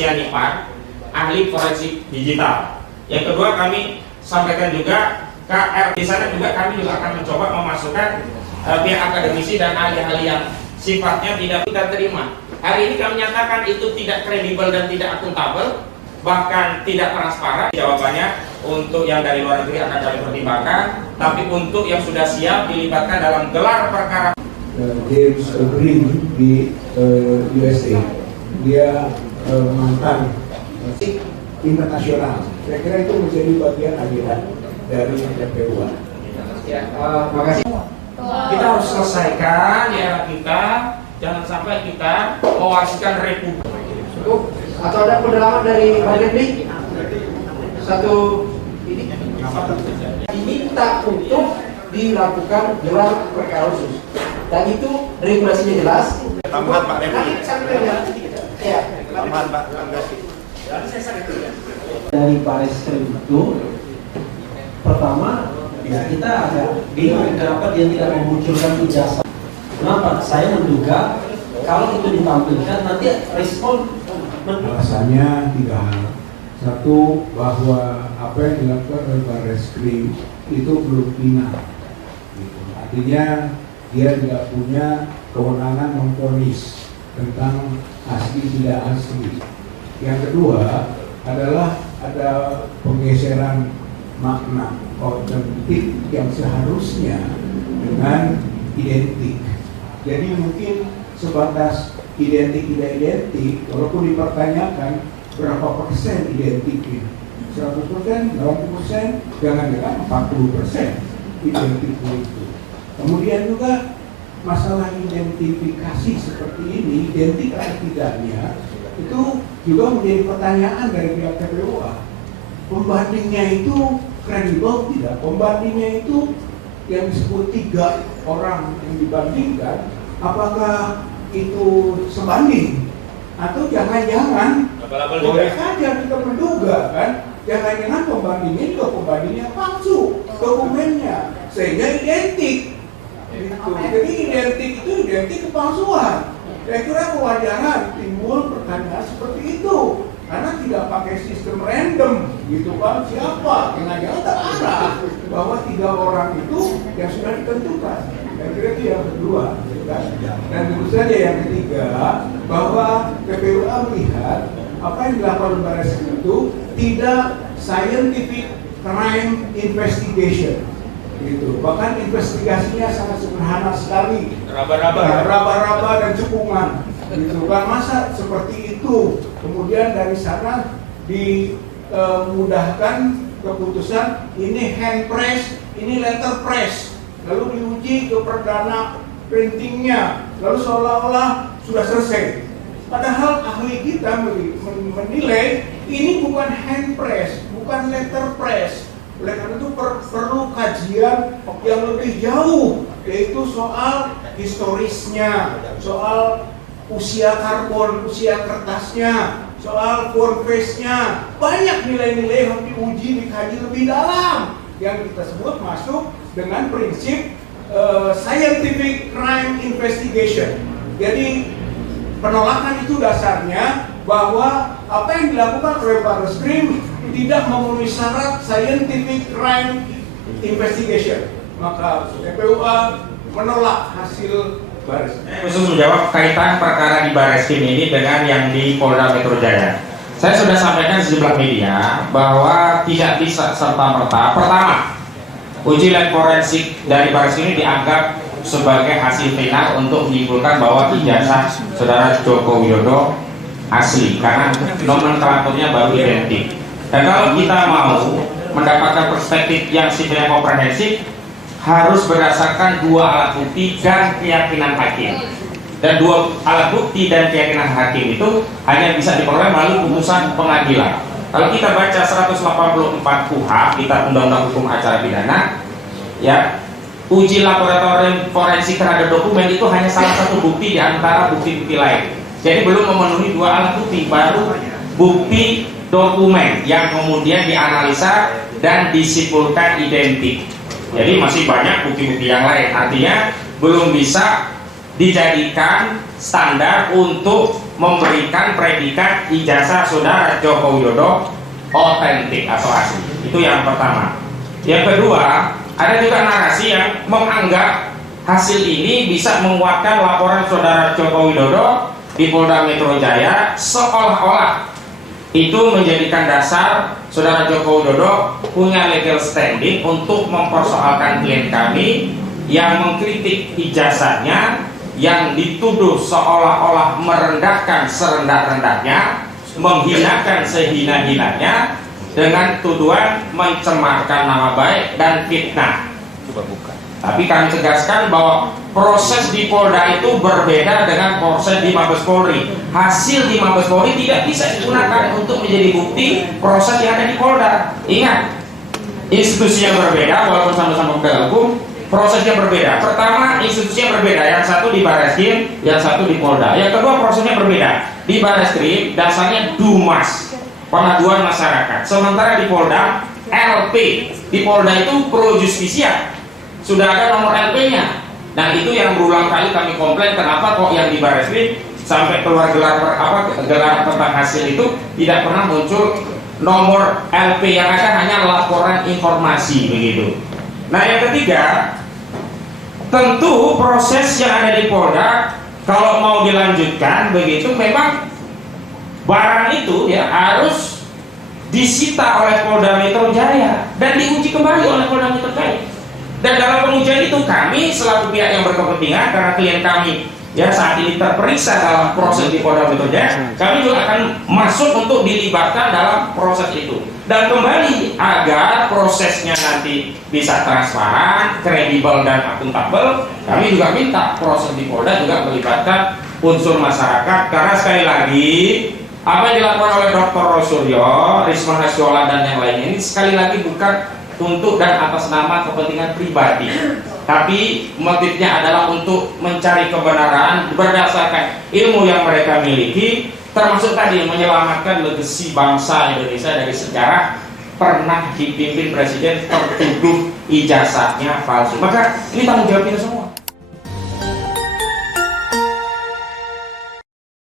Sianipar, ahli forensik digital. Yang kedua, kami sampaikan juga KR di sana juga kami juga akan mencoba memasukkan pihak akademisi dan ahli-ahli yang sifatnya tidak kita terima. Hari ini kami nyatakan itu tidak kredibel dan tidak akuntabel, bahkan tidak transparan. Jawabannya untuk yang dari luar negeri akan kami pertimbangkan, tapi untuk yang sudah siap dilibatkan dalam gelar perkara. James Green di USA, dia mantan internasional. Saya kira itu menjadi bagian agenda dari KPU. Ya, makasih. Kita harus selesaikan ya kita, jangan sampai kita mewariskan republik. Cukup? Atau ada pendalaman dari Pak Deddy? Satu ini diminta untuk dilakukan gelar perkara khusus, dan itu regulasinya jelas. Tambahan Pak Deddy. Ya. Tambahan Pak. Dari Barreskrim itu, pertama ya kita agak bingung kenapa dia tidak memunculkan ijazah. Kenapa? Saya menduga kalau itu ditampilkan nanti respon. Alasannya tiga hal. Satu, bahwa apa yang dilakukan oleh Barreskrim itu belum final. Gitu. Artinya dia tidak punya kewenangan memvonis tentang asli tidak asli. Yang kedua adalah ada penggeseran makna otentik yang seharusnya dengan identik. Jadi mungkin sebatas identik tidak identik, walaupun dipertanyakan berapa persen identiknya, 100%, 90%, jangan-jangan 40% identiknya itu. Kemudian juga masalah identifikasi seperti ini, identik atau tidaknya, itu juga menjadi pertanyaan dari pihak KPUA. Pembandingnya itu kredibel tidak? Pembandingnya itu yang disebut 3 orang yang dibandingkan, apakah itu sebanding? Atau jangan-jangan boleh saja kita menduga kan, jangan-jangan pembandingnya juga pembandingnya palsu dokumennya, sehingga identik gitu. Jadi identik itu identik kepalsuan. Saya kira kewajaran timbul pertanyaan seperti itu, karena tidak pakai sistem random gitu kan, siapa jangan-jangan terarah bahwa 3 orang itu yang sudah ditentukan. Saya kira itu yang kedua kan? Dan tentu saja yang ketiga, bahwa KPUA melihat apa yang dilakukan oleh Barreskrim itu tidak scientific crime investigation gitu. Bahkan investigasinya sangat sederhana sekali, raba-raba dan cekungan gitu kan. Masa seperti itu kemudian dari sana dimudahkan keputusan ini hand press, ini letter press, lalu diuji ke perdana printingnya, lalu seolah-olah sudah selesai. Padahal ahli kita menilai ini bukan hand press, bukan letter press. Oleh karena itu perlu kajian yang lebih jauh, yaitu soal historisnya, soal usia karbon, usia kertasnya, soal form face-nya. Banyak nilai-nilai yang diuji, dikaji lebih dalam, yang kita sebut masuk dengan prinsip scientific crime investigation. Jadi penolakan itu dasarnya bahwa apa yang dilakukan oleh Barreskrim tidak memenuhi syarat scientific crime investigation. Maka KPUA menolak hasil Barreskrim. Khusus menjawab kaitan perkara di Barreskrim ini dengan yang di Polda Metro Jaya. Saya sudah sampaikan sejumlah media bahwa tidak bisa serta-merta. Pertama, uji lab forensik dari Barreskrim ini dianggap sebagai hasil final untuk menyimpulkan bahwa ijazah saudara Joko Widodo asli karena nomenklaturnya baru identik. Dan kalau kita mau mendapatkan perspektif yang sifatnya komprehensif, harus berdasarkan 2 alat bukti dan keyakinan hakim. Dan 2 alat bukti dan keyakinan hakim itu hanya bisa diperoleh melalui putusan pengadilan. Kalau kita baca 184 KUHP, kita Undang-Undang Hukum Acara Pidana, ya, uji laboratorium forensik terhadap dokumen itu hanya salah satu bukti di antara bukti-bukti lain. Jadi belum memenuhi 2 alat bukti, baru bukti dokumen yang kemudian dianalisa dan disimpulkan identik. Jadi masih banyak bukti-bukti yang lain. Artinya belum bisa dijadikan standar untuk memberikan predikat ijazah saudara Joko Widodo otentik atau asli. Itu yang pertama. Yang kedua, ada juga narasi yang menganggap hasil ini bisa menguatkan laporan saudara Joko Widodo di Polda Metro Jaya, seolah-olah itu menjadikan dasar saudara Joko Widodo punya legal standing untuk mempersoalkan klien kami yang mengkritik ijazahnya, yang dituduh seolah-olah merendahkan serendah-rendahnya, menghinakan sehina-hinanya dengan tuduhan mencemarkan nama baik dan fitnah. Tapi kami tegaskan bahwa proses di Polda itu berbeda dengan proses di Mabes Polri. Hasil di Mabes Polri tidak bisa digunakan untuk menjadi bukti proses yang ada di Polda. Ingat, institusinya berbeda walaupun sama-sama penegak hukum, prosesnya berbeda. Pertama, institusinya berbeda. Yang satu di Barreskrim, yang satu di Polda. Yang kedua, prosesnya berbeda. Di Barreskrim dasarnya Dumas, pengaduan masyarakat. Sementara di Polda LP. Di Polda itu pro justisia, sudah ada nomor LP-nya. Nah, itu yang berulang kali kami komplain, kenapa kok yang di Barreskrim sampai keluar gelar tentang hasil itu tidak pernah muncul nomor LP, yang ada hanya laporan informasi begitu. Nah, yang ketiga, tentu proses yang ada di Polda kalau mau dilanjutkan begitu, memang barang itu ya harus disita oleh Polda Metro Jaya dan diuji kembali oleh Polda Metro Jaya. Dan dalam pengujian itu kami selaku pihak yang berkepentingan, karena klien kami ya saat ini terperiksa dalam proses di Polda Metro Jaya, kami juga akan masuk untuk dilibatkan dalam proses itu. Dan kembali agar prosesnya nanti bisa transparan, kredibel dan akuntabel, kami juga minta proses di Polda juga melibatkan unsur masyarakat, karena sekali lagi apa yang dilakukan oleh Dr. Rosuryo, Risma Hasyola dan yang lainnya ini sekali lagi bukan untuk dan atas nama kepentingan pribadi, tapi motifnya adalah untuk mencari kebenaran berdasarkan ilmu yang mereka miliki, termasuk tadi menyelamatkan legasi bangsa Indonesia dari sejarah pernah dipimpin presiden tertuduh ijazahnya palsu. Maka ini tanggung jawab kita semua.